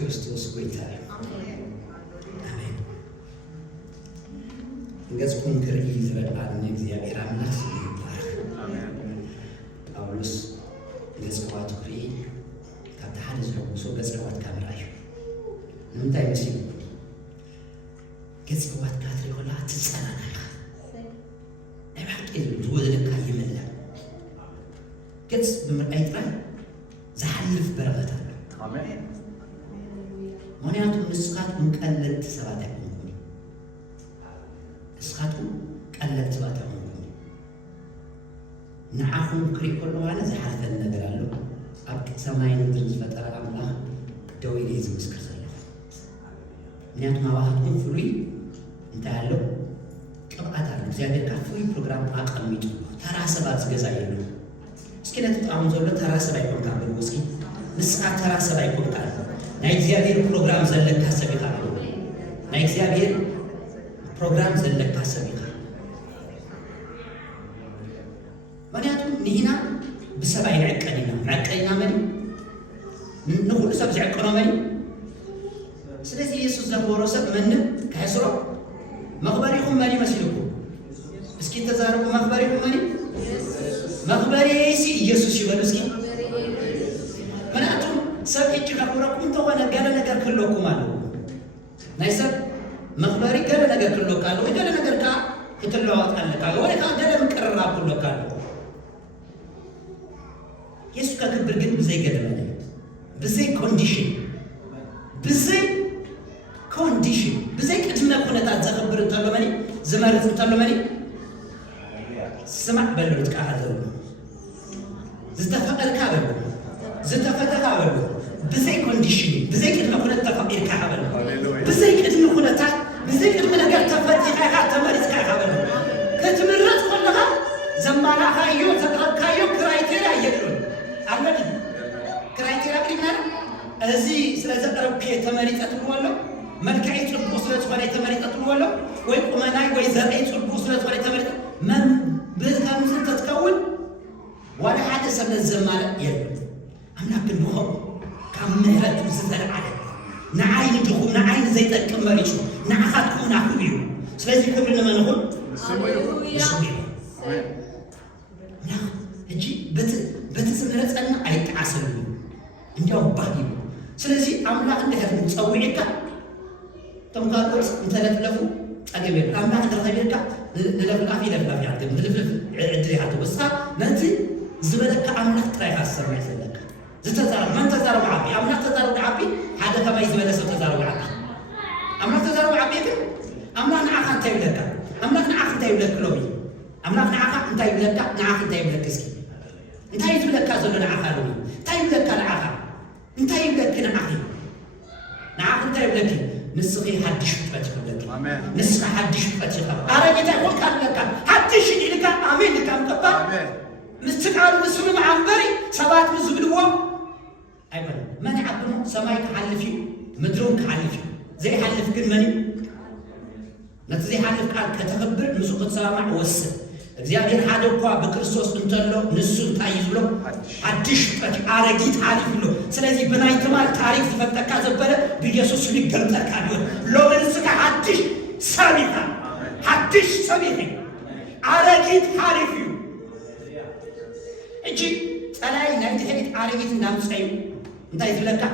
ክርስቶስ ጌታ አሜን። ገጽኩን ክርኢ ዝረዳን እግዚአብሔር አምላክ ይባረክ አሜን። ጳውሎስ ገጽዋት ክርኢ ታታሐደ ዝለውሶ ገጽዋት ካምራዩ ንምንታይ መሲሉ ገጽዋት ካትሪኮላ ትጸናና ነባቂ ዝወደለካ ይመላ ገጽ በመጣይጥራ ዘሐልፍ በረከታ አሜን። ምክንያቱም ንስኻትኩም ቀለልቲ ሰባት አይኮንኩም። ንስኻትኩም ቀለልቲ ሰባት አይኮንኩም። ንዓኹም ክሪእ ከለዋነ ዝሓልፈን ነገር ኣሎ። ኣብ ሰማይ ምድሪ ዝፈጠረ ኣምላኽ ደው ኢለ ዝምስክር ዘለኹ ምክንያቱም ኣባኻትኩም ፍሉይ እንታይ ኣሎ ቅብኣት ኣሎ። እግዚአብሔር ካብ ፍሉይ ፕሮግራም ኣቐሚጡ ተራ ሰባት ዝገዛ የሉ። እስኪ ነቲ ጣዕሙ ዘሎ ተራ ሰብ ኣይኮንካ ብልዎ እስኪ ንስኻ ተራ ሰብ ኣይኮንካ ናይ እግዚአብሔር ፕሮግራም ዘለካ ሰቢኻ ናይ እግዚአብሔር ፕሮግራም ዘለካ ሰቢኻ ምክንያቱም ንሕና ብሰብ ኣይንዕቀን ኢና መን ንኩሉ ሰብ ዝዕቀኖ መን ስለዚ ኢየሱስ ዘኽበሮ ሰብ መንም ካሕስሮ መኽበሪኹም መን ይመስልኩም? እስኪ ተዛረቡ መኽበሪኹም መን መኽበሪሲ ኢየሱስ ይበሉ እስኪ ምክንያቱም ሰብ እጅ ከኽብረኩም እንተኾነ ገለ ነገር ክህልወኩም ኣለዎ። ናይ ሰብ መኽበሪ ገለ ነገር ክህልወካ ኣለዎ ወይ ገለ ነገር ከዓ ክትለዋወጥ ኣለካ ወይ ከዓ ገለ ምቅርራብ ክህልወካ ኣለዎ። ኢየሱስ ከክብር ግን ብዘይ ገደመ ብዘይ ኮንዲሽን ብዘይ ቅድመ ኩነታት ዘኽብር እንተሎ መኒ ዝመርፅ እንተሎ መኒ ስማዕ በሉ ትቃዓ ዘሎ ዝተፈቐድካ በሉ ዝተፈተካ በሉ ብዘይ ኮንዲሽን ብዘይ ቅድመ ኩነት ተፈቂድካ በሉ ብዘይ ቅድመ ኩነታት ብዘይ ቅድመ ነገር ተፈቲካ ተመሪፅካ በሉ ክትምረፅ ከለካ ዘማናኻዮ ተቕረብካዮ ክራይቴርያ የድሉን ኣለድ ክራይቴርያ ቅድምና እዚ ስለ ዘቕረብከ ተመሪፀ ትብልዎ ኣሎ መልክዐይ ፅቡቕ ስለ ዝኾነ ተመሪፀ ትብልዎ ኣሎ ወይ ቁመናይ ወይ ዘርአይ ፅቡቕ ስለ ዝኾነ ተመሪፀ መን ብከምዚ ተትከውን ዋላ ሓደ ሰብ ነዘማልእ የለን ኣምላክ ግን ብኸምኡ ካብ ምህረቱ ዝተልዓለ ንዓይኒ ድኹም ንዓይኒ ዘይጠቅም መሪፁ ንዓኻትኩም ናኹም እዩ። ስለዚ ክብሪ ንመን ይኹን? ንስሙ እዩ። ሕጂ በቲ ዝመረፀና ኣይጠዓሰሉን እንዲያው ባህ እዩ። ስለዚ ኣምላኽ እንድሕር ፀዊዕካ እቶም ካልኦት እንተለፍለፉ ፀገም የለን። ኣምላኽ እንድረኸቢልካ ንለፍላፍ ይለፍላፍ ይዓድም ንልፍልፍ ዕድል ይዓድም እስኻ ነቲ ዝበለካ ኣምላኽ ጥራይካ ዝሰማዕ ዘለካ ዝተዛረብ መን ተዛረቡ ዓቢ ኣምላኽ ተዛረቡ ዓቢ ሓደ ከማይ ዝበለ ሰብ ተዛረቡ ዓቢ ኣምላኽ ተዛረቡ ዓቢ ግን ኣምላኽ ንዓኻ እንታይ ይብለካ ኣምላኽ ንዓኻ እንታይ ይብለክ ሎሚ ኣምላኽ ንዓኻ እንታይ ይብለካ ንዓኻ እንታይ ይብለክ እስኪ እንታይ ዝብለካ ዘሎ ንዓኻ ሎሚ እንታይ ይብለካ ንዓኻ እንታይ ይብለክ ንዓኺ ንዓኻ እንታይ ይብለኪ ንስኺ ሓድሽ ፍጥረት ይኽብለኪ ንስኻ ሓድሽ ፍጥረት ኢኻ ኣረጊታ ይኮንካ ኣለካ ሓድሽ ኢልካ ኣሜን ኢልካ ምቅባል ምስትቃሉ ምስምምዕ እምበሪ ሰባት ዝብልዎ ኣይኮነን። መን ይዓብሞ ሰማይ ክሓልፍ እዩ ምድሩን ክሓልፍ እዩ ዘይሓልፍ ግን መን እዩ? ነቲ ዘይሓልፍ ቃል ከተኽብር ንሱ ክትሰማዕ ወስን። እግዚአብሔር ሓደ እኳ ብክርስቶስ እንተሎ ንሱ እንታይ እዩ ዝብሎ ሓድሽ ፍጥረት ኣረጊት ሓሊፍ ብሎ ስለዚ ብናይ ትማል ታሪክ ዝፈጠካ ዘበለ ብኢየሱስ ይገልጠልካ ቢሆን ሎሚ ንስካ ሓድሽ ሰብ ኢኻ ሓድሽ ሰብ ኢኺ ኣረጊት ሓሊፍ እዩ እጂ ፀላይ ናይ ድሕሪት ኣረጊት እንዳምፀ እዩ እንታይ ዝብለካ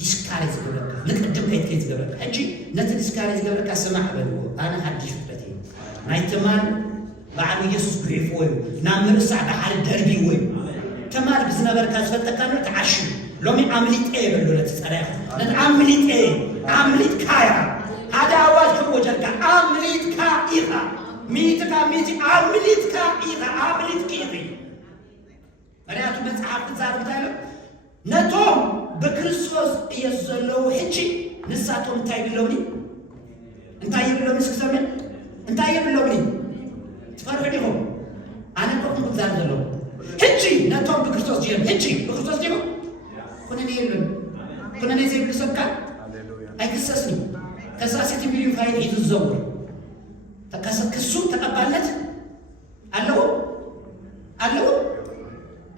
ዲስካሬ ዝገብረካ ንቅድም ከይትከይ ዝገብረካ ሕጂ ነቲ ዲስካሬ ዝገብረካ ስማዕ በልዎ ኣነ ሓድሽ ፍጥረት እዩ ናይ ትማል በዓሉ ኢየሱስ ግዒፍዎ እዩ ናብ ምርሳዕ ብሓደ ደርቢዎ እዩ ተማል ብዝነበርካ ዝፈልጠካ ኖ ተዓሽሙ ሎሚ ኣምሊጤ የበሎ ነቲ ፀላይኹ ነቲ ኣምሊጥካ ኢኻ ሓደ ኣዋጅ ክብዎ ጀርካ ኣምሊጥካ ኢኻ ሚትካ ሚቲ ኣምሊጥካ ኢኻ ኣምሊጥኪ ኢኺ ምክንያቱ መፅሓፍ ትዛረብ እንታይ ኢሎ ነቶም ብክርስቶስ ኢየሱስ ዘለዉ ሕጂ ንሳቶም እንታይ ይብሎምኒ እስክሰምን እንታይ ይብሎምኒ ትፈርሑ ዲኹም ኣነ ኮኹም ክትዛረብ ዘለዉ ሕጂ ነቶም ብክርስቶስ ዲኦም ሕጂ ብክርስቶስ ዲኹም ኩነኔ የለን ኩነኔ ዘይብሉ ሰብካ ኣይክሰስኒ ከሳሲት ሚልዩ ፋይል ሒዙ ዝዘውር ክሱ ተቀባልነት ኣለዎ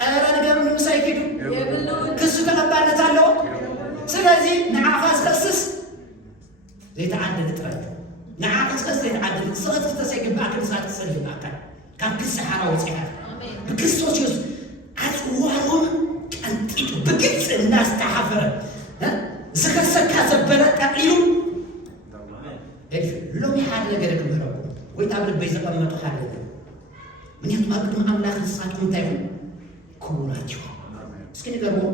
ኧረ ነገሩ ንምሳይ ኪዱ ክሱ ተቀባልነት ኣለዎ። ስለዚህ ንዓኸስከስስ ዘይተዓደለ ጥረት ንዓኸስከስ ዘይተዓደለ ስቕት ተሰይግባእ ክንሳት ተሰልግባእካ ካብ ክስሓራ ወፂኻ ብክርስቶስ ኢየሱስ ኣፅዋሮም ቀንጢጡ ብግልፂ እናስተሓፈረ ዝኸሰካ ዘበለ ጠቕሊሉ ሎሚ ሓደ ነገር ክምህረኩ ወይ ኣብ ልበይ ዘቐመጡ ሓደ ነገር ምክንያቱም ኣብ ቅድሚ ኣምላኽ ንስኻትኩም እንታይ ይኹን ክቡራት ኢኹም እስኪ ንገርዎ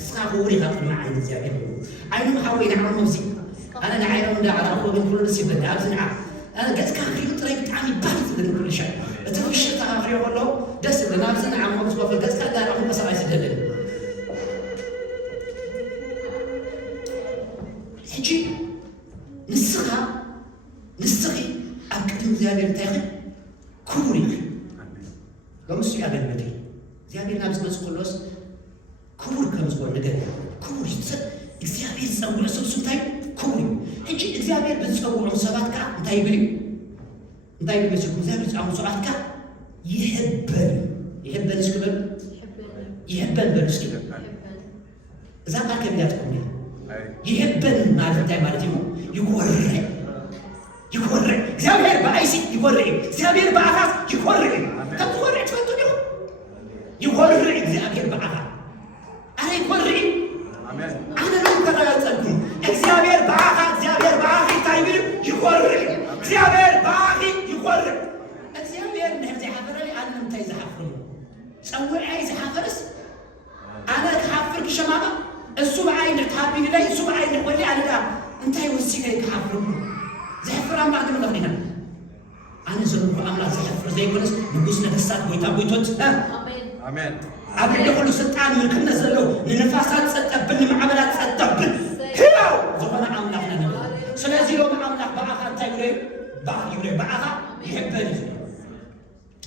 እስኻ ክቡር ኢኻ ቅድሚ ዓይኒ እግዚኣብሔር ዓይኖም ሓወይ ንዓም መውሲ ኣነ ንዓይኖም እንዳዕራኽቦ ግን ኩሉ ደስ ይብለኒ ኣብዚ ንዓ ገፅካ ክሪኡ ጥራይ ብጣዕሚ ባህ ዝብለኒ ኩሉ ሻ እቲ ፍሽጥካ ክሪኦ ከለዉ ደስ ይብለኒ ኣብዚ ንዓ መውስ ወፈ ገፅካ እንዳዕራኹ ቀሰባይ ስደለኒ ሕጂ ንስኻ ንስኺ ኣብ ቅድሚ እግዚኣብሔር እንታይ ኢኺ ክቡር ኢኺ ከምሱ ኣገልግሎት እግዚኣብሔር ናብ ዝመፅእ ኩሎስ ክቡር ከም ዝኾን ነገር ክቡር እግዚኣብሔር ዝፀውዖ ሰብሱ እንታይ ክቡር እዩ ሕጂ እግዚኣብሔር ብዝፀውዖም ሰባት ከዓ እንታይ ይብል እዩ እንታይ ይብል መስልኩም እግዚኣብሔር ዝፀውዖም ሰባት ከዓ ይሕበን ይሕበን እስኪ በሉ ይሕበን በሉ እስኪ እዛ ቃል ከቢያ ትቆም ይሕበን ማለት እንታይ ማለት እዩ ይኮርዕ ይኮርዕ እግዚአብሔር በአይሲ ይኮርዕ እግዚአብሔር በአኻስ ይኮርዕ ከትኮርዕ ትፈልጡ ዲኹም ይኮርዕ እግዚአብሔር በአኻ ኣነ ይኮርዕ ኣነ ነው ከተጋፀልኩም እግዚአብሔር በአኻ እግዚአብሔር በአኺ እንታይ ይብል ይኮርዕ እግዚአብሔር በአኺ ይኮርዕ እግዚአብሔር ንሕር ዘይሓፈረለይ ኣነ ንምንታይ ዝሓፍር ፀውዐይ ዝሓፈርስ ኣነ ክሓፍር ክሸማማ እሱ ብዓይኒ ተሃቢብለይ እሱ ብዓይኒ ቆሊ ኣነ ዳ እንታይ ወሲከይ ክሓፍር زحفر أملاك من الغنينا أنا زلمة أملاك زحفر زي كناس نقص نفسات بيتا بيتوت آمين أبي يقول سلطان يمكن نزلوا لنفاسات ستقبل معاملات ستقبل هلاو زمان أملاكنا نبغى سلازي لو أملاك بعها تقولي بعها يحبني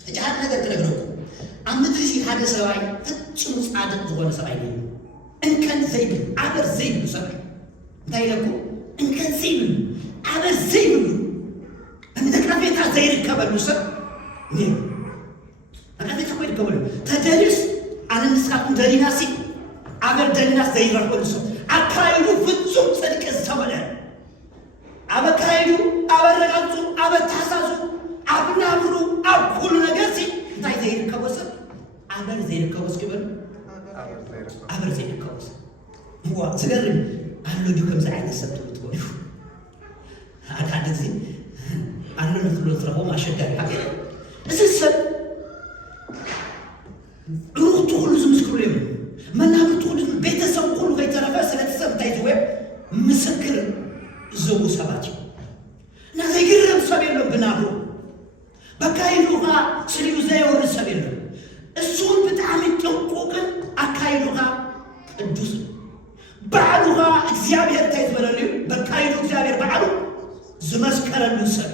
جهات نقدر تقولوا أما تريشي هذا سواي تشوف عادة زمان سواي إن كان زيب عبر زيب سواي تايلكو إن كان زيب أنا زين أنا ذكرت فيها زين الكبر نصر نعم أنا ذكرت فيها الكبر تدرس أنا نسخة دريناسي أمر دريناس زين رحمة نصر أكايلو فتشوم سلك الزمانة أما كايلو أما رجعتو أما تحساسو أما نامرو أما كل نجاسي تاي زين الكبر أمر زين الكبر كبر أمر زين الكبر هو سجرب أنا لو جوكم زعيم السبت بتقول هذا زين أنا نخلو تراه ما شجع حاجة أساسا روح تقول لازم تقولين ما نعم تقول بيت سو كل غير ترى سنة سنة تايزوه مسكر زوج سباتي نغير سبيل بنابو بكايلوها سليو زي ور سبيل السون بتعمل تنقوقن أكايلوها الجزء بعلوها إكزيابير تايزوه بكايلو إكزيابير بعلو زمسكر النسب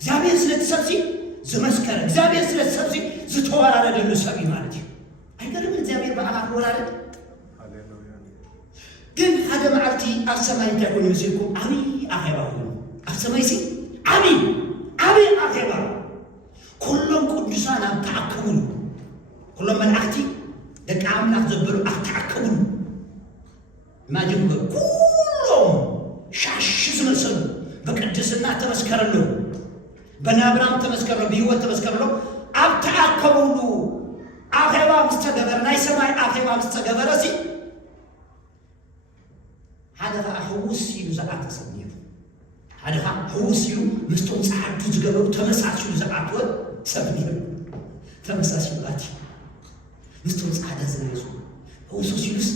زابير سلة سبزي زمسكر زابير سلة سبزي زتوار على النسب مالتي أيقدر من زابير بقى أقول على كم هذا معرتي السماء تكون يسيركم أمي أخيباهم السماء يسي أمي أخيباهم كلهم قدسانا تعكون كلهم من أختي لك عامل أخذبروا أتعكون ما جنبه كلهم شاش زمسل بقدسنا تمسكر له بنابرام تمسكر له بيوت تمسكر له أبتعكبوا أخيبا مستقبر ناي سماي أخيبا مستقبر سي هذا أحوس يزعات سميه هذا أحوس مستون ساعات تزقبوا تمساس يزعات سميه تمساس يباتي مستون ساعات زنيزو أحوس يوس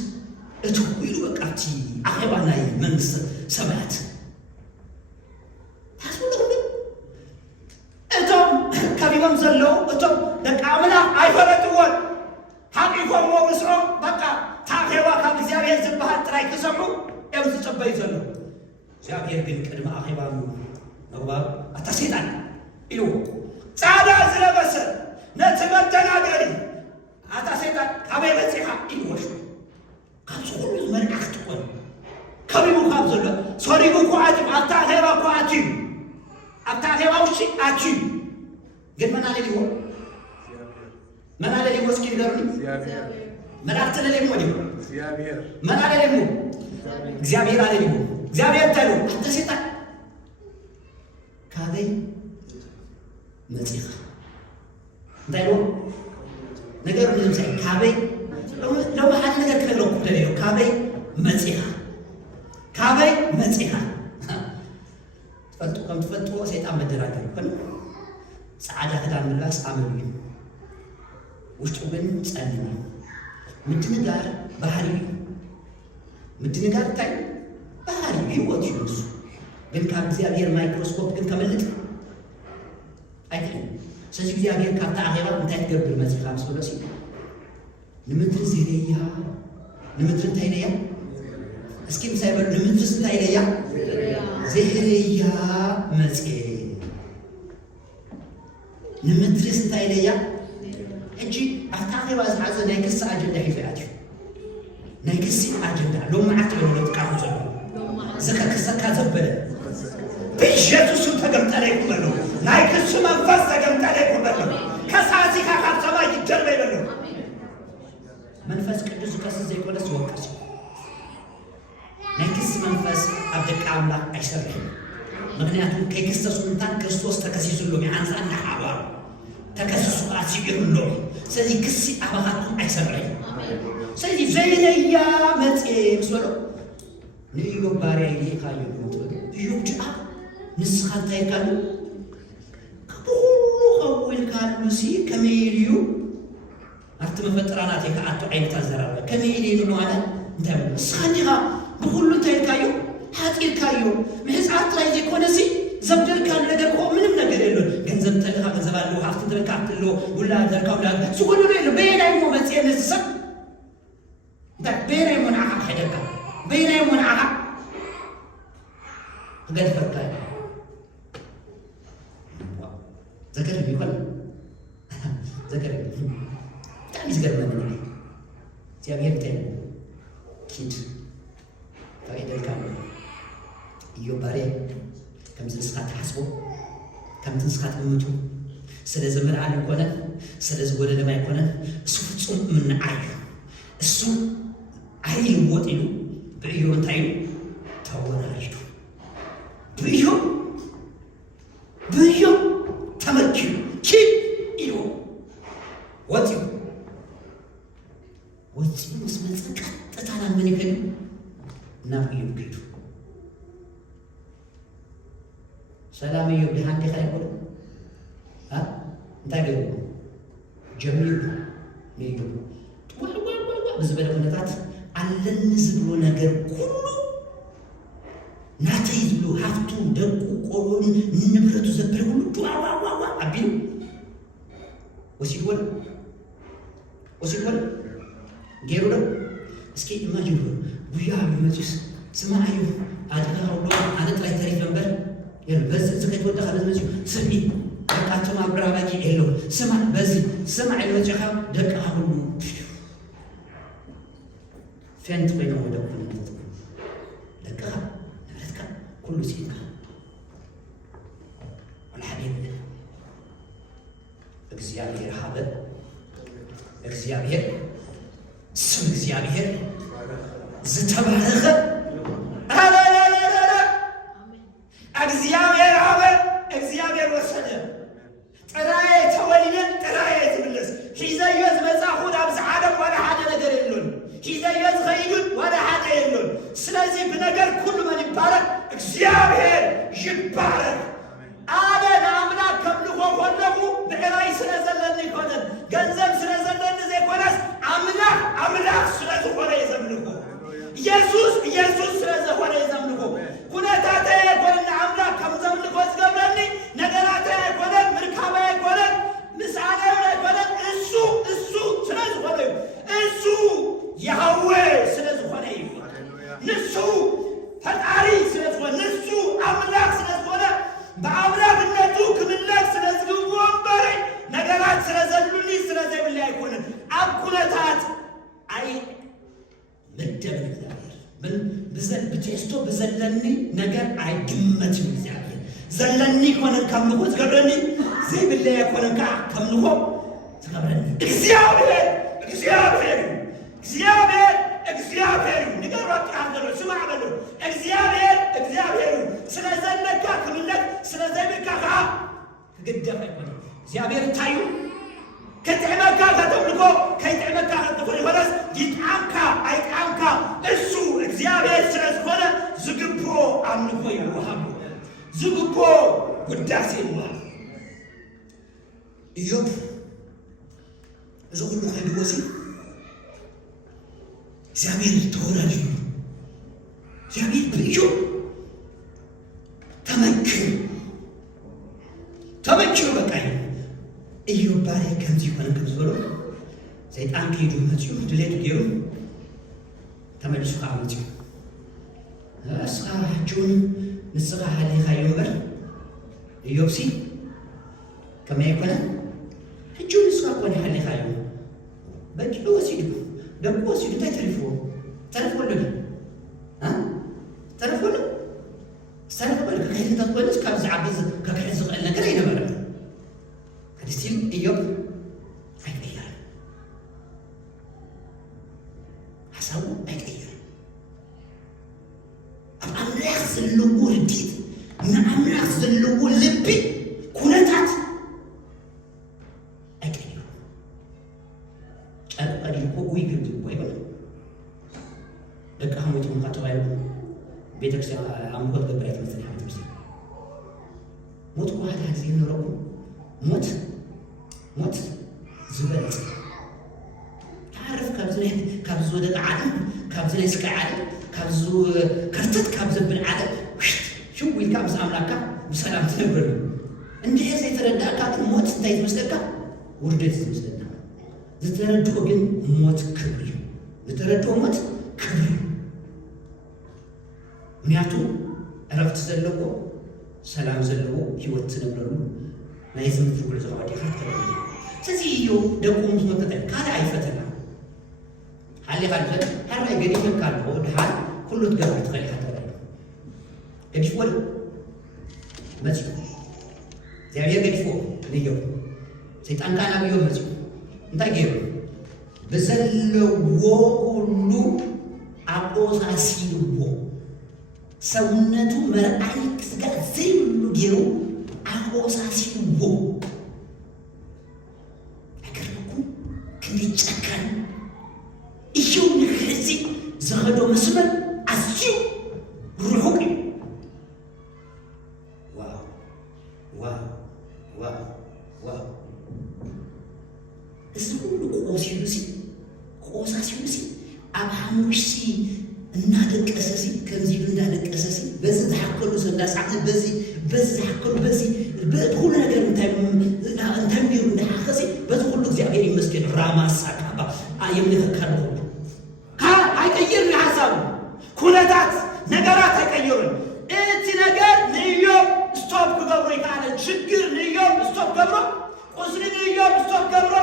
أتوقيل وقعتي أخيبا ناي من سمعت كبيرهم زلوا أتوم لك عملا عيفرتون حقيقهم ومسرهم بقى تاخيوا كم زيابير زبهات تراي كسمعوا يوم تشبه زلوا زيابير بين كلمة أخيوا نوبا أتسيدان إلو سادا زلبس نتمتنا داري أتسيدان كبير بسيحة إلو وشو كم سكول من أختكم كبيرهم كم زلوا صاريكوا كواتي أتاخيوا كواتي أتاخيوا وشي أتي قد من على اليوم من على اليوم سكين دارني من أكتر اليوم ودي من على اليوم እግዚአብሔር አለ ይሁን እግዚአብሔር ታሉ አንተ ሰይጣን ካበይ መጽሐፍ እንዳይሎ ነገር ምንም ሳይ ካበይ ነው ባህል ነገር ከነገረው እንደሌለው ካበይ መጽሐፍ ፈጥቶ ከምትፈጥቶ ሰይጣን መደራደር ከነ ጻዕዳ ክዳን መልባስ አመኑ ውስጡ ግን ጸልይ ምድን ጋር ባህሪ ምድን ጋር ታይ ባህሪ ህይወት ይወስ ግን ከእግዚአብሔር ማይክሮስኮፕ ግን ከመልጥ አይተን ስለዚህ እግዚአብሔር ካታ አሄራ እንታይ ትገብር መጽሐፍ ስለሲ ንምድር ዘሪያ ንምድር ታይለያ እስኪም ሳይበል ንምድር ታይለያ ዘሪያ መጽሐፍ ንምድር ታይለያ እጂ አታኺራ ዝሓዘ ናይ ክስ አጀንዳ ይፈያት ናይ ክስ አጀንዳ ሎማዓት ነው ተቃርጾ ዘከከሰካ ዘበለ በኢየሱስ ተገምጠለ ይኩበሉ ናይ ክስ መንፈስ ተገምጠለ ይኩበሉ ከሳዚ ካካሰባ ይደርበ ይበሉ መንፈስ ቅዱስ ከስ ዘይቆለስ ወቀስ ናይ ክስ መንፈስ አብደቃ አምላክ አይሰብም ምክንያቱም ከክስተሱ እንታን ክርስቶስ ተከሲሱሎ ያንሳና ሐባ ተከስሱ አሲግሩሎ ስለዚህ ክስ አባሃቱ አይሰራይ ስለዚህ ዘይለያ መጽሐፍ ሰሎ ንዩ ባሪያ ይካዩ ይውጣ ንስኻን ታይካሉ ከሁሉ ኸውል ካሉ ሲ ከመይልዩ አርት መፈጠራናት የካአቱ አይነት አዘራበ ከመይልዩ ማለት እንታዩ ስኻንዲኻ በሁሉ ታይካዩ ሀጢር ካዩ ምሕፃት ላይ የኮነሲ ዘብደል ካለ ነገር እኮ ምንም ነገር የለም ገንዘብ ተልካ ገንዘብ አለው ሀብት ተልካትሎ ሁላ ዘርካው ላ ሲጎሉ ነው በየላይ ሞ መጽሐፍ ነሰብ በየላይ ሞን አካ ሄደካ በየላይ ሞን አካ ገድ ፈካ ዘከረ ቢሆን ዘከረ ታዲስ ገርመን ነው እግዚአብሔር ታይ ኪድ ታይደል ካለ ይባሬ ከምዝስካት ተሐስቦ ከምትስካት ምምቱ ስለ ዘመን አለ ቆነ ስለ ዝጎለ ለማይ ቆነ እሱ ፍጹም ምን አይ እሱ አይ ወጥሉ በእዮ ታዩ ተወራጅ በእዮ ተመኪ ኪ ኢዮ ወጥዩ መስመጽ ቀጥታና ምን ይከዱ እና በእዮ ከዱ ሰላም ይሁን አንዴ ታይቆል እንታገሩ ጀሚሉ ነው በዝበለ ሁኔታት አለን ዝብሎ ነገር ሁሉ ናተይ ዝብሎ ሀፍቱ ደቁ ቆሮን ንብረቱ ዘበለ ሁሉ ዱዋዋዋ አቢሉ ወሲድወል ጌሩለ እስኪ ኢማጂን ቡያ ቢመጭስ ስማዩ አድጋው ነው አለት ላይ ታሪክ ነበር በዚህ ዝከት ወደ ኸለት መጪ ስሚ ደቃቸው ማብራባቂ ኤሎ ስማ በዚህ ስማ አይመጭኻ ደቃ ሁሉ ፈንት ወይ ነው ወደ ሁሉ ደቃ ነረትካ ሁሉ ሲካ ወልሐቢብ እግዚአብሔር ሀበ እግዚአብሔር ስም እግዚአብሔር ዝተባረኸ እግዚአብሔር አበ እግዚአብሔር ወሰደ ጥራዬ ተወልደ ጥራዬ ትብለስ ሒዘየት መጻኹን አብዝ ዓለም ወላ ሓደ ነገር የሉን ሒዘየት ኸይዱን ወላ ሓደ የሉን ስለዚህ ብነገር ኩሉ መን ይባረክ እግዚአብሔር ይባረክ አለ አምላክ ከምልኮ ኮለኹ ብዕራይ ስለዘለኒ ይኮነን ገንዘብ ስለዘለኒ ዘይኮነስ አምላክ ስለዝኾነ የዘምልኮ ኢየሱስ ስለዝኾነ የዘምልኮ ኩነታተ የኮነን አምላክ ከምዘምልኮ ዝገብረኒ ነገራተ የኮነን ምርካባ የኮነን ምስዓነ የኮነን እሱ ስለዝኾነ እሱ ያህዌ ስለዝኾነ ንሱ ፈጣሪ ስለዝኾነ ንሱ አምላክ ስለዝኾነ በአምላክነቱ ክምለት ስለዝግቡ ወንበሬ ነገራት ስለዘሉኒ ስለዘይብላ አይኮነን አብ ኩነታት አይ መደብ እግዚአብሔር ምን ብቴስቶ ብዘለኒ ነገር አይድመትም እግዚአብሔር ዘለኒ ኮነን ከምልኮ ዝገብረኒ ዘይብላ አይኮነን ካ ከምልኮ ዝገብረኒ እግዚአብሔር ንገሯት አንደሎ ስማ በሉ አምልኮ ይዋሃቡ ዝግቦ ውዳሴ ይዋሃብ ኢዮብ እዙ ሁሉ ኸይድወሲ እግዚአብሔር ተወዳጅ ነው። እግዚአብሔር በኢዮብ ተመክሮ በቃ ኢዮብ ባሪያ ከምዚ ሆነ ከምዝበሎ ሰይጣን ከይዱ መፅኡ ድሌት ገይሩ ተመልሶ ካመፅኡ እስኻ ሕጂውን ንስኻ ሃሊኻዮ እምበር ኢዮብሲ ከመይ ኮነ ሕጂውን ንስኻ ኮነ ሃሊኻዮ በቂሉ ወሲዱ ደቁ ወሲዱ እንታይ ተሪፍዎ ተረፍወሎ ተረፍወሎ ዝተረፈለ ከካይድ እንተትኮንስ ካብ ዝዓብዝ ከክሕዝ ዝኽእል ነገር ኣይነበረን ከዲስቲል ኢዮብ ኣይቀየረን ሓሳቡ ኣይቀየረን ኣብ ኣምላኽ ዘለዎ ርዲት ንኣምላኽ ዘለዎ ልቢ ኩነታት ኣይቀየሩ ጨርቅ ቀዲልኮ ውይ ግድቦ ይሆነ ደቂ ሞይቶም ካ ተባሂሉ ቤተክርስቲያን አምልኮት ገብረት መስሪያ ቤተክርስቲያን ሞት ኳዳ ጊዜ ነው ሞት ዝበለጽ ታረፍ ካብዝ ወደ ዓለም ካብዝ ላይ ስቃይ ዓለም ካብዝ ከርተት ካብዝ ብል ዓለም ሽው ይልካ ምስ አምላካ በሰላም ትነብር እንዲህ ዘይተረዳእካ ግን ሞት እንታይ ትመስለካ ውርደት ትመስለና ዝተረድኦ ግን ሞት ክብር እዩ ዝተረድኦ ሞት ክብር እዩ ምክንያቱ ዕረፍቲ ዘለዎ ሰላም ዘለዎ ህይወት ትነብረሉ ናይ ዝምድር ጉልዞ ዋዲኻ ትረዱ ስለዚ እዩ ደቁ ምስ መተተ ካልእ ኣይፈተና ሓሊኻ ንፈት ሓራይ ገዲፈካ ኣለዎ ድሓር ኩሉ ትገብር ትኽእል ኢኻ ተረዱ ገዲፍዎ ዶ መፅኡ እግዚኣብሔር ገዲፍዎ ንኢዮብ ሰይጣን ከዓ ናብ ኢዮብ መፅኡ እንታይ ገይሩ ብዘለዎ ሁሉ ኣቆሳሲልዎ ሰውነቱ መርአይ ክስጋእ ዘይብሉ ገይሩ ኣቆሳሲልዎ ኣይገርመኩም ክንደይ ጨካን ኢዮብ ንክሕዚ ዝኸዶ መስመር ኣዝዩ ርሑቕ እዩ ዋው እዚ ሁሉ ቆሳሲሉሲ ኣብ ሓሙሽቲ እናደቀሰሲ ከምዚ እንዳደቀሰሲ በዚ ዝሓከሉ ሰንዳሳዕነ በዚ ዝሓከሉ በዚ ሁሉ ነገር እንታይ ገይሩ እንዳሓኸሲ በዚ ሁሉ እግዚአብሔር ይመስገን ራማሳ ካባ የምንፈካል ሁሉ አይቀይርን ሀሳቡ ኩነታት ነገራት አይቀይሩን እቲ ነገር ንኢዮብ ስቶፕ ክገብሮ ይካለ ችግር ንኢዮብ ስቶፕ ገብሮ ቁስሊ ንኢዮብ ስቶፕ ገብሮ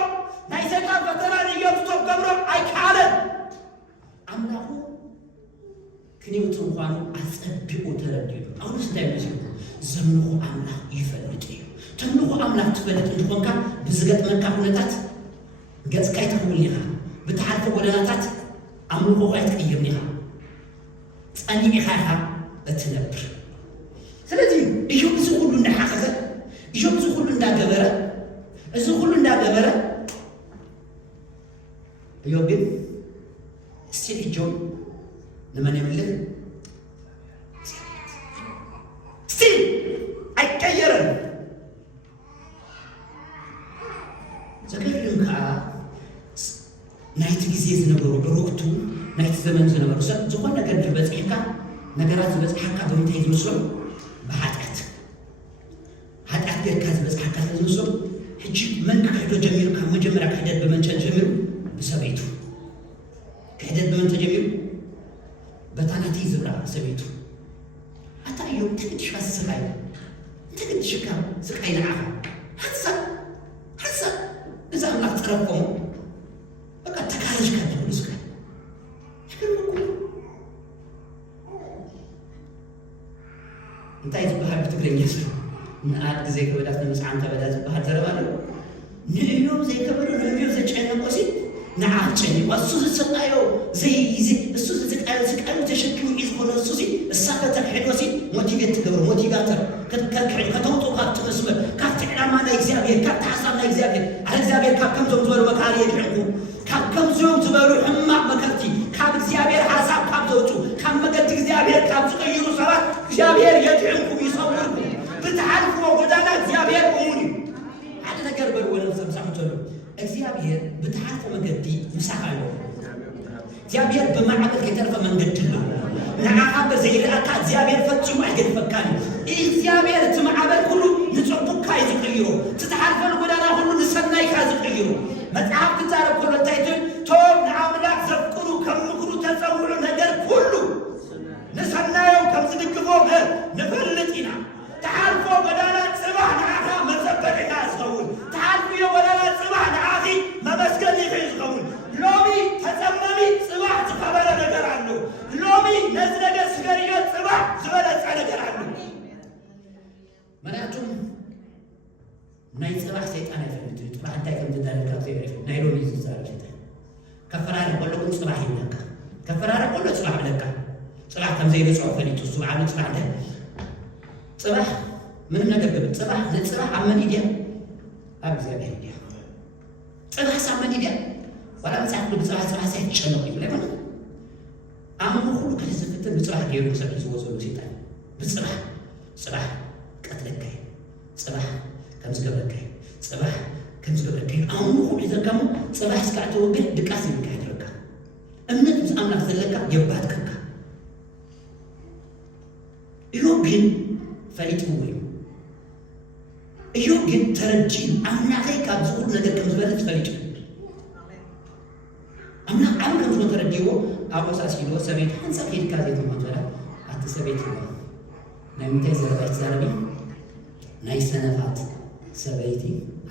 ናይ ሰይጣን ፈተና ንኢዮብ ስቶፕ ገብሮ አይካለን አምላኩ ክንዩት እንኳን አጸብቆ ተረድዩ አሁን ስታይመስሉ ዘምኖ አምላክ ይፈልጥ እዩ ተምኖ አምላክ ትፈልጥ እንደሆንካ ብዝገጥመካ ሁነታት ገጽካይ ተሁልኒኻ ብታሐልፈ ጎደናታት አምልኮ አይትቀየምኒኻ ጸኒኢኻ እትነብር ስለዚህ ኢዮብ ብዙ ሁሉ እንዳሐቀቀ ኢዮብ ብዙ ሁሉ እንዳገበረ ኢዮብ ግን እስቲል ኢዮብ ለማን ያመልክ እስቲል አይቀየርም ዘገርምካ ናይቲ ጊዜ ዝነበሩ በወቅቱ ናይቲ ዘመን ዝነበሩ ዝኾነ ነገር ዝበፅሕካ ነገራት ዝበፅሕካ ብምንታይ ዝመስሎ ብኃጢአት ጌርካ ዝበፅሕካ ዝመስሎ ሕጂ መን ክሕዶ ጀሚሩ ካብ መጀመርያ ክሕደት በመንጨት ጀሚሩ ብሰበይቱ ክሕደት በመን ተጀሚሩ በታናቲ ዝብራ ሰበይቱ ኣታ ኢዮብ ትግድሽካ ስቃይ ትግድሽካ ስቃይ ንዓኻ ሓሳብ እዛ ኣምላኽ ፀረብኮሞ በቃ ተካለሽካ ትብሉ ስቃይ እንታይ ዝበሃል ብትግርኛ ስለ ንኣድ ጊዜ ከበዳት ንምስዓን ተበዳ ዝበሃል ዘረባለ ንኢዮብ ዘይከበዶ ንኢዮብ ዘጨነቆሲ ንዓት ጨኒቆ እሱ ዝስቃዮ እሱ ዝስቃዮ ተሸክሙ ዝኮነ እሱሲ እሳከ ተክሕዶሲ ሞቲቬት ትገብሮ ሞቲቫተር ከተውጡ ካብቲ መስመር ካብቲ ዕላማ ናይ እግዚአብሔር ካብቲ ሓሳብ ናይ እግዚአብሔር ኣለ እግዚአብሔር ካብ ከምዞም ዝበሉ መካሪ የድሕቁ ካብ ከምዞም ዝበሉ ሕማቅ መከርቲ ካብ እግዚአብሔር ሓሳብ ካብ ዘውፁ ካብ መገዲ እግዚአብሔር ካብ ዝቀይሩ ሰባት እግዚአብሔር የድዕንኩም ይሰውርኩም ብትሓልፍዎ ጎዳና እግዚአብሔር እሙን እዩ ሓደ ነገር በል ወለ ሰምሳም ዘሎ እግዚአብሔር ብትሓልፎ መንገዲ ምሳኻ ኣሎ እግዚአብሔር በማዕበል ከተረፈ መንገድ ነው ንዓኻ በዘይልአካ እግዚአብሔር ፈጽሞ አይገድፈካን እግዚአብሔር ትማዕበል ሁሉ ንጽቡካ ይዝቅይሮ ትተሓልፈን ጎዳና ሁሉ ንሰናይካ ዝቅይሮ መጽሐፍ ትዛረብ ኮሎንታይት ቶም ንአምላክ ዘፍቅሩ ከምክሩ ተጸውዑ ነገር ሁሉ ንሰናየው ከምዝድግሞ ንፈልጥ ኢና ተሓልፎ ጎዳና ጽባሕ ንዓኻ መጸበቂና ዝኸውን ተሓልፎ ጎዳና ጽባሕ ንዓኺ መመስገን ይኽእል ዝኸውን ሎሚ ተጸመሚ ጽባሕ ዝኸበረ ነገር ኣሎ ሎሚ ነዚ ነገር ስገርዮ ጽባሕ ዝበለጸ ነገር ኣሎ ምክንያቱም ናይ ጽባሕ ሰይጣን አይፈልጥ ጽባሕ እንታይ ከም ዝዳለካ ዘይፈልጥ ናይ ሎሚ ዝዛረብ ሰይጣን ከፈራረ ቆለቁን ጽባሕ ይነካ ከፈራረ ቆሎ ጽባሕ ለካ ጽባሕ ከም ዘይበጽዖ ፈሊጡ ጽባሕ ነው ጽባሕ እንታይ ጽባሕ ምንም ነገር ገብ ጽባሕ ለጽባሕ አመን ይዲያ አብ እግዚአብሔር ይዲያ ጽባሕ ሳመን ይዲያ ወላ መጽሐፍ ጽባሕ ጽባሕ ሳይጨነቅ ይብለና አመኑ ሁሉ ከዝፍትን በጽባሕ ገይሩ ሰብ ዝወዘሉ ሰይጣን በጽባሕ ጽባሕ ቀትለከይ ጽባሕ ከምዝገበከይ ጽባሕ ከምዝገበከይ አሁን ሁሉ ይዘከሙ ጽባሕ እስካዕተው ግን ድቃስ ይካይድረካ እምነት ምስ አምላክ ዘለካ የባትከካ እዩ ግን ፈሊጥው ወይ እዩ ግን ተረጂ አምላክ ካብ ዝሁሉ ነገር ከምዝበለጥ ፈሊጥ አምላክ አሁን ከምዝሆ ተረዲዎ አቦሳስ ሂዶ ሰቤት አንጻ ሄድካ ዘይት ሞተራ አትሰቤት ናይ ምንታይ ዘረባይት ዛረቢ ናይ ሰነፋት ሰበይቲ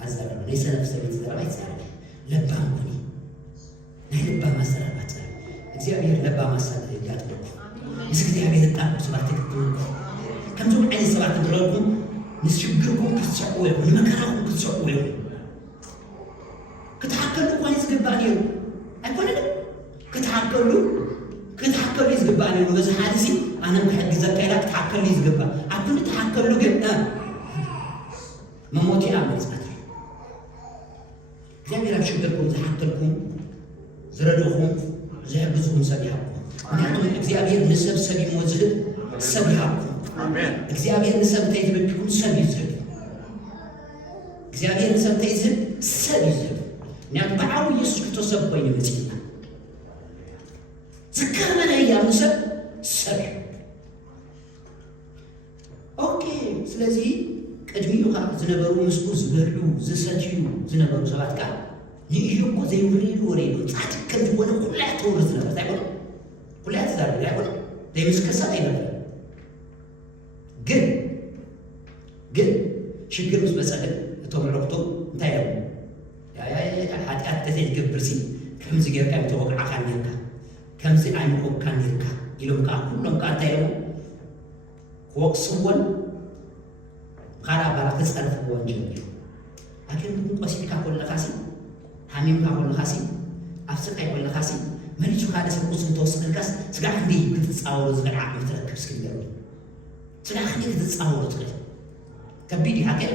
አዘረባ ናይ ሰነፍ ሰበይቲ ዘረባይት ዛረቢ ለባም ኩኒ ናይ ለባ ማሰራባት እግዚአብሔር ለባ ማሰራት ያጥልቁ እግዚአብሔር ጣም ሰባት ተከትሉኩ ከምዞም አይነት ሰባት ተድረጉ ንስችግርኩም ክትሰቁ ይሁን ንመከራኩም ክትሰቁ ይሁን ክትሓከሉ እኳን ይዝግባን እዩ አይኮንም ክትሓከሉ ይዝግባን እዩ በዚ ሓዲሲ አነም ክሕግዘካ ኢላ ክትሓከሉ ይዝግባ አኩን ትሓከሉ ግን መሞት አመጽት እግዚአብሔር አብሽገርኩም ዝሓከልኩም ዝረድኹም ዝሕግዝኩም ሰብ ይሃብኩም ምክንያቱም እግዚአብሔር ንሰብ ሰብ ይሞዝህብ ሰብ ይሃብኩም አሜን እግዚአብሔር ንሰብ ተይዝብኩም ሰብ ይዝህብ እግዚአብሔር ንሰብ ተይዝህብ ሰብ ይዝህብ ምክንያቱም በዓሉ ኢየሱስ ክርስቶስ ሰብ ኮይኑ መጽና ዝከመነ ያሉ ሰብ ኦኬ ስለዚህ ቅድሚኡ ዝነበሩ ምስሉ ዝበሉ ዝሰትዩ ዝነበሩ ሰባት ጋር ንእዩ እኮ ዘይውሪሉ ወሬሉ ጻድቅ ከምዝሆነ ኩላይ ተወርዝ ነበር ታይሆነ ኩላይ ተዛረገ አይሆነ ዘይምስከሳት አይነበር ግን ችግር ውስጥ መጸለይ ተወረክቶ እንታይ ነው ኃጢአት ተዘይ ግብርሲ ከምዚ ገርካ ተወቅዓ ካንካ ከምዚ አይምኮ ካንካ ይሉምካ ሁሉም ካንታይ ነው ወቅስወን ካራ ባራክ ጸርፍ ወንጀል አኪን ቆሲካ ኮለኻሲ ሐሚምካ ኮለኻሲ አፍስቃይ ኮለኻሲ መልቹ ካለ ሰቁስ እንተወስንካስ ስጋ እንዴ ክትጻወሩ ዝገዓ ምትረክብ ስክንገሩ ስጋ እንዴ ክትጻወሩ ትክል ከቢድ ሀገር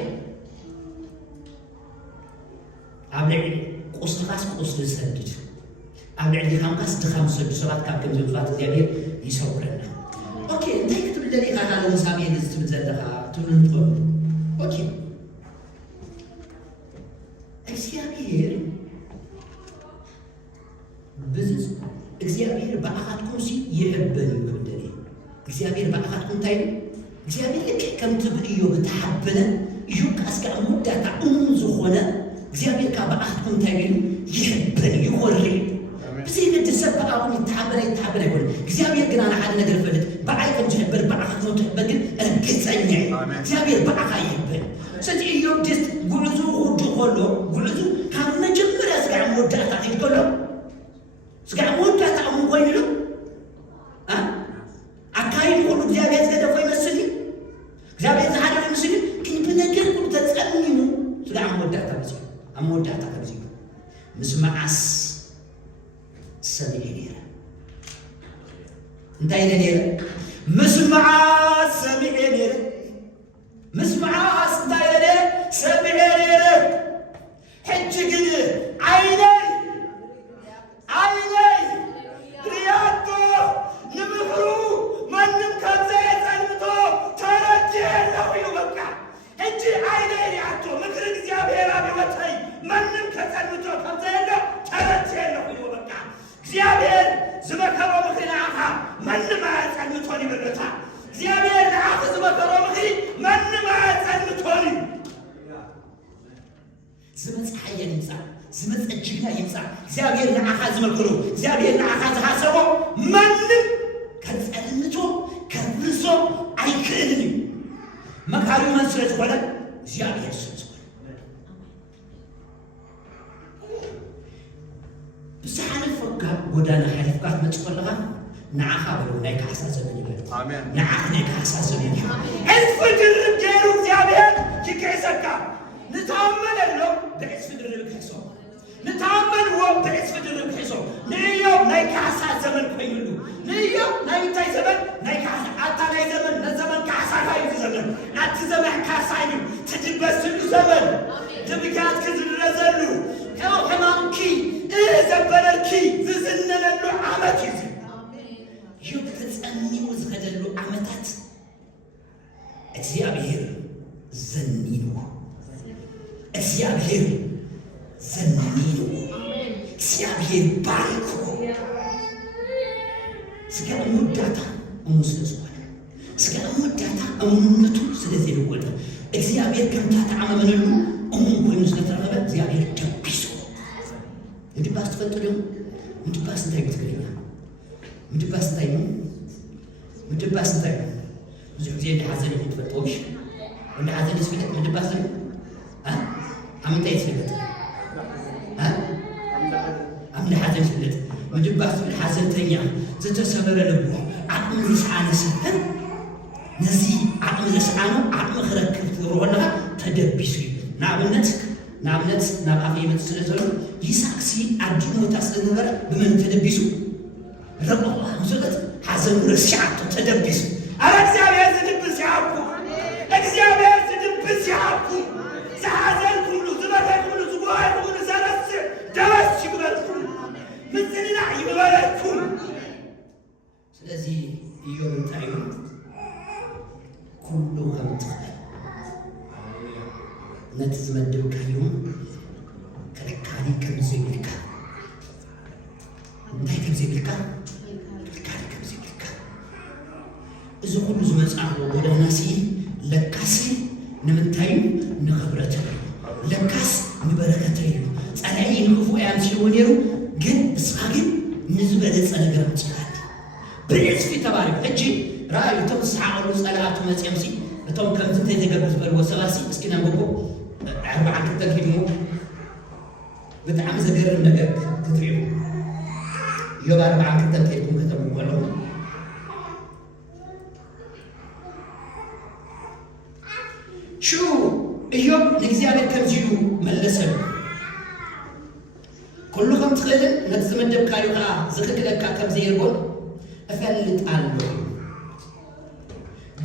አብለዕ ቆስልኻስ ቆስል ሰድድ አብለዕ ዲኻምካስ ድኻም ሰድድ ሰባት ካብ ከምዚ ሰባት እግዚአብሔር ይሰውረና ኦኬ እንታይ ክትብል ለሊኻ ካለ ሙሳቤ ዝትብል ዘለኻ ትብልን ትቆም ኦኬ እግዚአብሔር በአኻትኩም ሲ ይሕበን ይብደል እግዚአብሔር በአኻትኩም ታይ እግዚአብሔር ልክ ከምትብልዮ በተሐበለ ይውቃስካ ሙዳታ ዝሆነ እግዚአብሔር በአኻትኩም ታይ ይሕበን ይወሪ بزي نتسبق أو نتحبر يقول እግዚአብሔር ግን على حد ነገር ፈልጥ በአይከም ጀበር በአኻት ነው ተበግ እርግጠኛ እግዚአብሔር በአኻ ይብል ስለዚህ ኢዮብ ደስ ጉልዙ ሁሉ ሁሉ ጉልዙ ከመጀመሪያ እስከ ሞዳታ ይቆሎ እስከ ሞዳታ ወይ ነው አካይድ ሁሉ እግዚአብሔር ዘደፈ ይመስል እግዚአብሔር ዘሃደ ይመስል ግን በነገር ሁሉ ተጸምኑ ስለ ሞዳታ ከዚህ ምስማዓስ سمعيني انتهي لنيرة مسمع سمعيني مسمع انتهي لنيرة سمعيني حجي عيني رياضو نمخرو من نمكان زي سلمتو እግዚአብሔር ለአፈዝ መከሮ ምክሪ ማንም አያጸንቶኒ ዝመጽሐየን ይምጻ ዝመጽጅግና ይምጻ እግዚአብሔር ለአኻዝ መከሮ እግዚአብሔር ለአኻዝ ሐሰቦ ማንም ከጸንቶ ከብሶ አይክልኒ መካሪ መስረት ሆነ እግዚአብሔር ስለዚህ بسحنا فكر ودانا حلف قات متقلها نعها بلو نايك حساسة من يبلد نعها نايك حساسة من يبلد الفجر الجيرو زيابين كيكيسكا نتعمل له بعيس فجر البحثو نتعمل هو بعيس فجر البحثو نيو نايك حساسة من بيولو نيو نايك تاي زمن نايك حساسة عطا ناي زمن نزمن كحساسة يفي زمن عطا زمن كحساسة تجبس الزمن جبكات كذل رزلو كما حمامكي زبركي ززنن له عمتي يبتسأني وزغدل له عمتات እግዚአብሔር ዘኒኑ እግዚአብሔር ዘኒኑ እግዚአብሔር ባርኮ ስጋ ሙዳታ ሙስለስዋል ስጋ ሙዳታ እሙነቱ ስለዚህ ወጣ እግዚአብሔር ከምታ ተዓመመነሉ እሙን ኮይኑ ስለተረፈ እግዚአብሔር ደብሶ እንድባስ ተፈጥረው እንድባስ እንታይ ብትገኛ እንድባስ እንታይ ነው እንድባስ እንታይ ነው ብዙ ጊዜ እንደሐዘን ይተፈጥሮሽ እንደሐዘን ይስፈጥ እንድባስ ነው አምንታይ ይስፈጥ አምነ ሐዘን ይስፈጥ እንድባስ ሐዘንተኛ ዘተሰበረ ልቡ አቅም ዘሳነሰን ነዚ አቅም ዘሳነ አቅም ክረክብ ትሮና ተደብሽ ናብነት ናባፊ የምትስለዘሉ ይሳክሲ አዲሞታ ስለነበረ በምን ተደብሱ ረቆላ ሙሰለት ሐዘን ረሲዓቱ ተደብሱ አረ እግዚአብሔር ዝድብስ ያቁ እግዚአብሔር ዝድብስ ያቁ ሐዘን ሁሉ ዝመረቅ ሁሉ ዝጓይ ሁሉ ዘረስ ደረስ ይበልኩ ምንትና ይበልኩ ስለዚህ ይዮንታዩ ሁሉ ከምት ነትዝመድብ ካዩም ከለካኒ ከምዘይልካ እንታይ ከምዘይልካ ከለካኒ ከምዘይልካ እዚ ሁሉ ዝመጻእ ወደናሲ ለካሲ ንምንታይ ንኽብረት ለካስ ንበረከተ እዩ ጸላኢ ንክፉ ያምሲ ወኔሩ ግን እስኻ ግን ንዝበለጸ ነገር ምጽላት ብልጽፊ ተባረክ እጂ ራእዩ ተስሓቀሉ ጸላኣቱ መጽምሲ እቶም ከምዚ ተይተገብር ዝበልዎ ሰባሲ እስኪ ናንብቦ 40 ተልሂድሞ በጣም ዘገርም ነገር ክትሪኡ ዮብ 40 ተልሂድኩም ከተምወሎ ሹ ኢዮብ ለእግዚአብሔር ከምዚሉ መለሰሉ ኩሉኩም ትኽእል ነቲ ዝመደብካዩ ከዓ ዝኽክለካ ከምዘይርጎን እፈልጣለሁ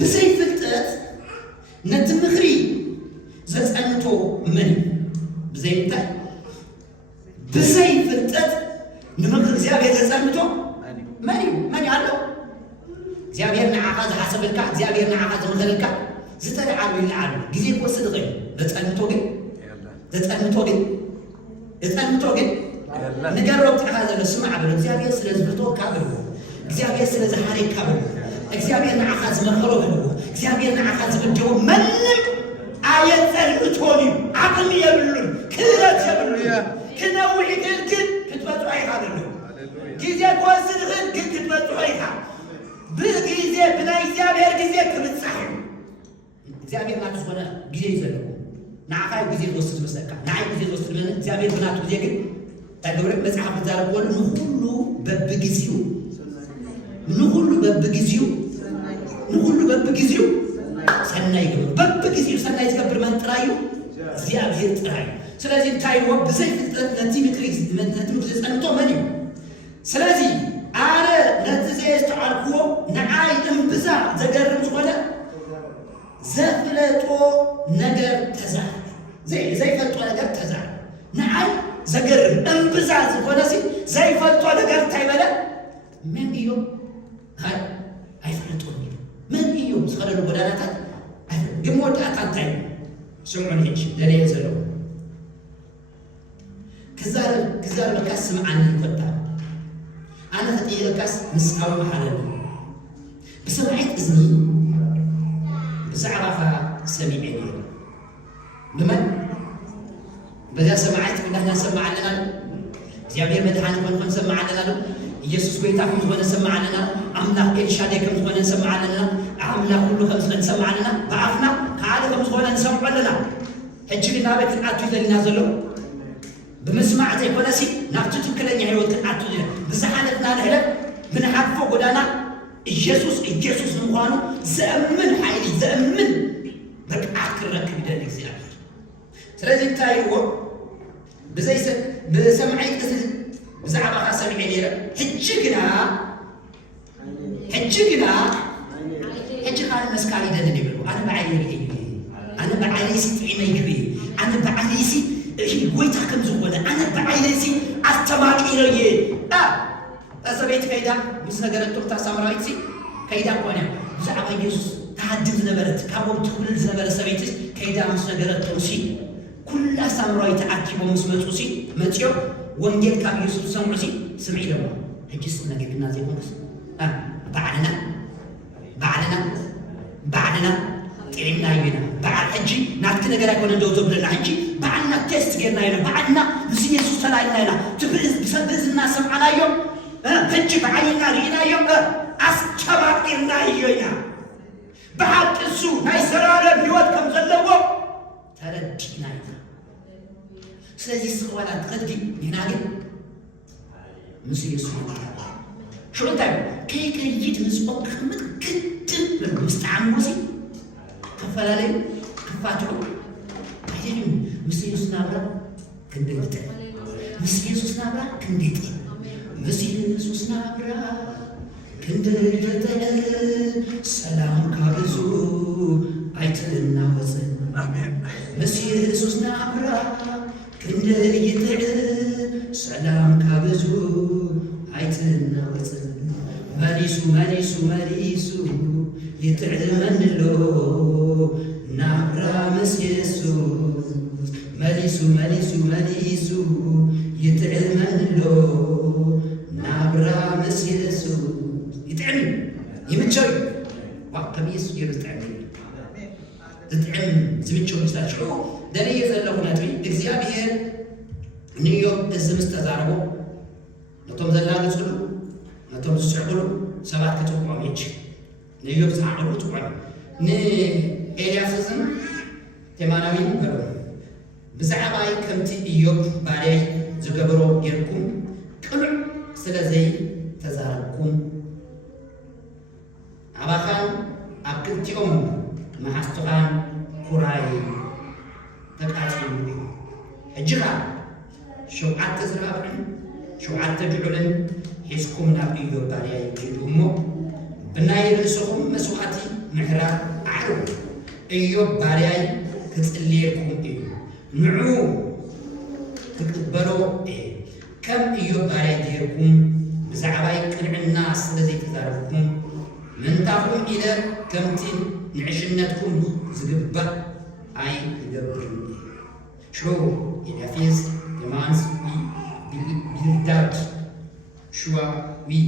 ብዘይ ፍልጠት ነቲ ምኽሪ ዘጸንቶ ምን ብዘይ እንታይ ብዘይ ፍልጠት ንምክሪ እግዚአብሔር ዘጸንቶ መን አለው እግዚአብሔር ንዓኻ ዝሓሰበልካ እግዚአብሔር ንዓኻ ዝምኽረልካ ዝተልዓሉ ይልዓሉ ጊዜ ክወስድ ኸይኑ ዘጸንቶ ግን ንገሮም ጥኻ ዘሎ ስማዕ በሎ እግዚአብሔር ስለ ዝፍልጦካ በሎ እግዚአብሔር ስለ ዝሓረካ በሎ እግዚአብሔር ንዓኻ ዝመኸሮ በሎ እግዚአብሔር ንዓኻ ዝምደቦ መንም አየጸንቶኒ አቅም የብሉን ክህረት የብሉን ክነውዕ ግን ክትበጽሖ ኢኻ በሎ ጊዜ ክወስድ ኽእል ግን ክትበጽሖ ኢኻ ብጊዜ ብናይ እግዚአብሔር ጊዜ ክብጻሕ እግዚአብሔር ናቱ ዝኾነ ጊዜ እዩ ዘለዎ ንዓኻ ጊዜ ዝወስድ መስለካ ንዓይ ጊዜ ዝወስድ መን እግዚአብሔር ብናቱ ጊዜ ግን ታገብረ መጽሓፍ ዝዛረብዎሉ ንሁሉ በብግዚኡ ሰናይ ይገብር በብግዚኡ ሰናይ ዝገብር መን ጥራዩ እግዚአብሔር ጥራዩ ስለዚህ እንታይ ነው ብዘይ ፍልጠት ነቲ ምክሪ ዝጸንቶ መን እዩ ስለዚ አረ ነቲ ዘየስተዓልክዎ ንዓይ እምብዛ ዘገርም ዝኾነ ዘፍለጦ ነገር ተዛር ዘይፈልጦ ነገር ተዛር ንዓይ ዘገርም እምብዛ ዝኾነ ሲ ዘይፈልጦ ነገር እንታይ በለ ምን እዩ አይፈልጦም ምን እዩ ዝኸደሉ ጎዳናታት ግን መወዳእታ እንታይ ስምዑን ሂጅ ለለየ ዘለዎ ክዛረበካስ ስምዓኒ ይፈታ ኣነ ተጠይቀካስ ንስሓዊ መሓለኒ بسمعت إذني بزعرها سميعين بمن؟ بذا سمعت كنا نسمع لنا زيابير مدحان كنا نسمع لنا يسوع بيتاكم كنا نسمع لنا أملاك إرشادي كم كنا نسمع لنا أملاك كله كم نسمع لنا بعفنا كعادة كم كنا نسمع لنا هجري نابك الأتوي ذي نازلوا بمسمع زي كنا سي نعتو تكلم يعني وقت الأتوي ذي بزحالتنا نهلا من حرفه قدانا يسوع نموانو زأمن حيلي زأمن بك آخر ركب ذلك زيادة سلازم تايو بزي بسمعي بزعبها سمعي ليرة هجينا هجينا مسكالي ده نبلو أنا بعلي أنا بعليسي تعمي أنا بعليسي قويت حكم زوجنا أنا بعليسي أستماكي ريه أسبيت كيدا مسنجرت تقطع سامرايتي كيدا قوانع بزعبها يسوس تعدم زنبرت كابوم تقول زنبرت سبيتس كيدا مسنجرت توسي كل سامرايت عكيبو مسمتوسي متيو وانجيل كاب يوسف سمعسي سمعي له هجس نجيب الناس يقولس بعدنا كلمنا يبينا بعد حجي نعتك نجرا كون ندو تبلنا حجي بعدنا تيست جرنا يلا بعدنا زي يسوع تلاقينا يلا تبرز بسبز الناس سمعنا يوم هجي بعدنا رينا يوم أستباقينا يوم بعد السوء هاي سرارة بيوت كم زلوا تردينا يلا سلازي سوالات غدي يناقل مسي يسوع شو انت كي يجي مسبوق خمد كتب بالمستعموسي كفلالي كفاتو عيني مسي يسوع نابرا كنديت مسي يسوع نابرا كنديت مسي يسوع نابرا كنديت سلام كابزو عيتنا وزن آمين مسي يسوع نابرا كنديت سلام كابزو عيتنا وزن مريسو يتعلمن له نابرا مس يسوس مريسو يتعلمن له نابرا مس يسوس يتعلم يمتشوي وقت يسوس يتعلم زمتشوي يستشعو دلي يزلقوا ناتوي እግዚአብሔር نيوب الزمست تزاربو نتوم زلاقة سلو نتوم سعقلو سبات كتوقع ميتش نيوب سعقلو توقع إلياس الزم تمانوين بلو بزعباي كمتي إيوب باري زقبرو يركم كلع سلازي تزاربكم عباخان أبكتيهم محاستغان كوراي تقاتل حجرا شوعات تزرابن شوعات تجعلن حسكم نابيو باريا يجدومو بناي رسوهم مسوحاتي محرا عرو ايوب باريا كتسليكم ايو نعو تقبلو ايه كم ايوب باريا ديركم بزعباي كنعنا سلزي تزاربكم من تاقوم إلى كمتين نعشنتكم زقبة أي يقبرون شو ينافيز يمانس بلدات شو وي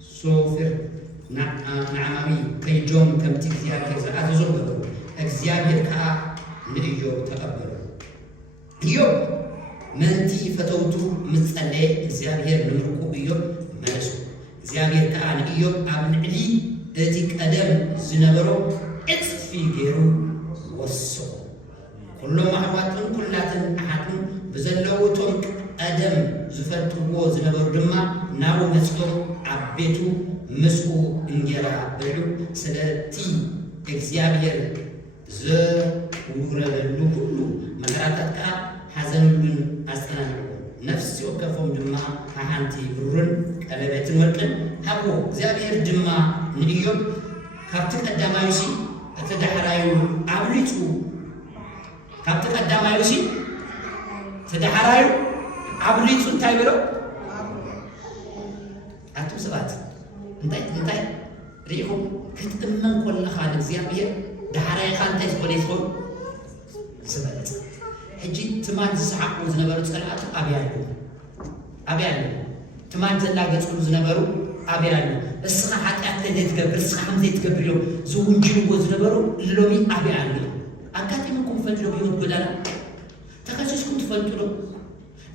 صوفر نعمامي كيجوم كمتي زياب كيزا أتزوبه أكزياب يركا نعيو تقبل يوب منتي فتوتو متسألي أكزياب يرنمركو بيوب ملسو زياب يركا نعيو أبنعلي ذاتك أدم زنبرو اتصفي غيرو وصو كلهم أحواتهم كلاتهم أحاتهم بزلوتهم أدم زفتوا زنبرو دما ناو مسكو عبيتو مسكو انجرا بلو سلاتي اكزيابير زورلو كلو مقراتك حزنون أسنانو نفسي وكفهم دما أحانتي برون قلبات ورقن حقو اكزيابير دما نيوب كابتك الدمايوسي تدحرايو عبليتو كابتك الدمايوسي تدحرايو عبليتو انتايبرو أنتم سبات انتاي ريحو كتأمن كل خالق زيابير دحراي خانتاي سبوليسو سبات حجي تمان زسحقو زنبرو تسألات أبيانو تمان زلاقة تقول زنبرو أبيانو እስኻ ኃጢአት ለትገብር እስኻ ሐምዘይ ትገብር ዝውንጅሉ ወዝነበሩ ሎሚ አብይ አለ አጋጢምኩም ፈልዶ ቢሆን ጎዳና ተከሰስኩም ትፈልጡ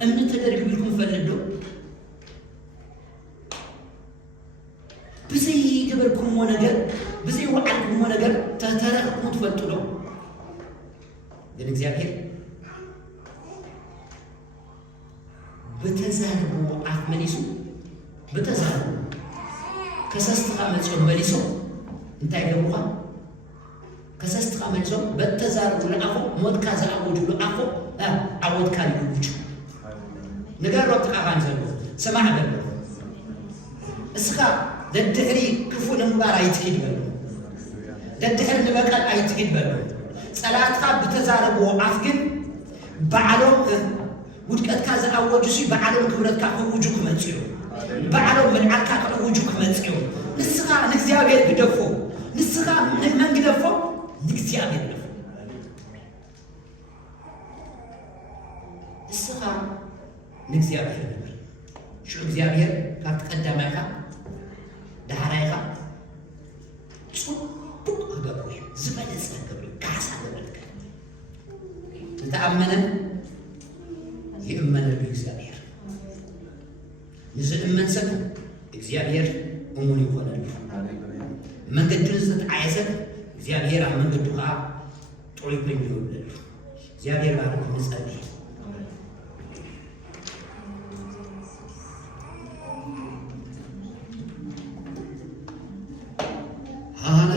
እምነት ተደርግብልኩም ፈልዶ بزي قبلكم ونجر بزي وعدكم ونجر تترككم تفلتوا له لأن እግዚአብሔር بتزاربوا عف مليسو بتزاربوا كسستقى ملسو مليسو انت يقولوا كسستقى ملسو بتزاربوا لأخو موت كذا أوجو لأخو عود كان يوجو نقال ربط أغان زلو سمع بلو اسخا ددهري كفو نمبار ايتكيد بلو ددهر نبقال ايتكيد بلو صلاتها بتزاربو عفقن بعلوم ودكت كازا اوجسي بعلوم كبرتك اوجوك منصيو بعلوم من عكاك اوجوك منصيو نسخا نكزيابير بدفو نسخا من قدفو نكزيابير بدفو نسخا نكزيابير بدفو شو نكزيابير كانت قدامك دهرايها صبوك أقبل زبادة سنقبل كاسة قبلك تتأمنا يأمنا بإكزابير نزل أمن سكن إكزابير أمون يكون له من قد نزلت عايزك إكزابير من قد دقاء طريق من يقول له إكزابير بعد نسأل به هانا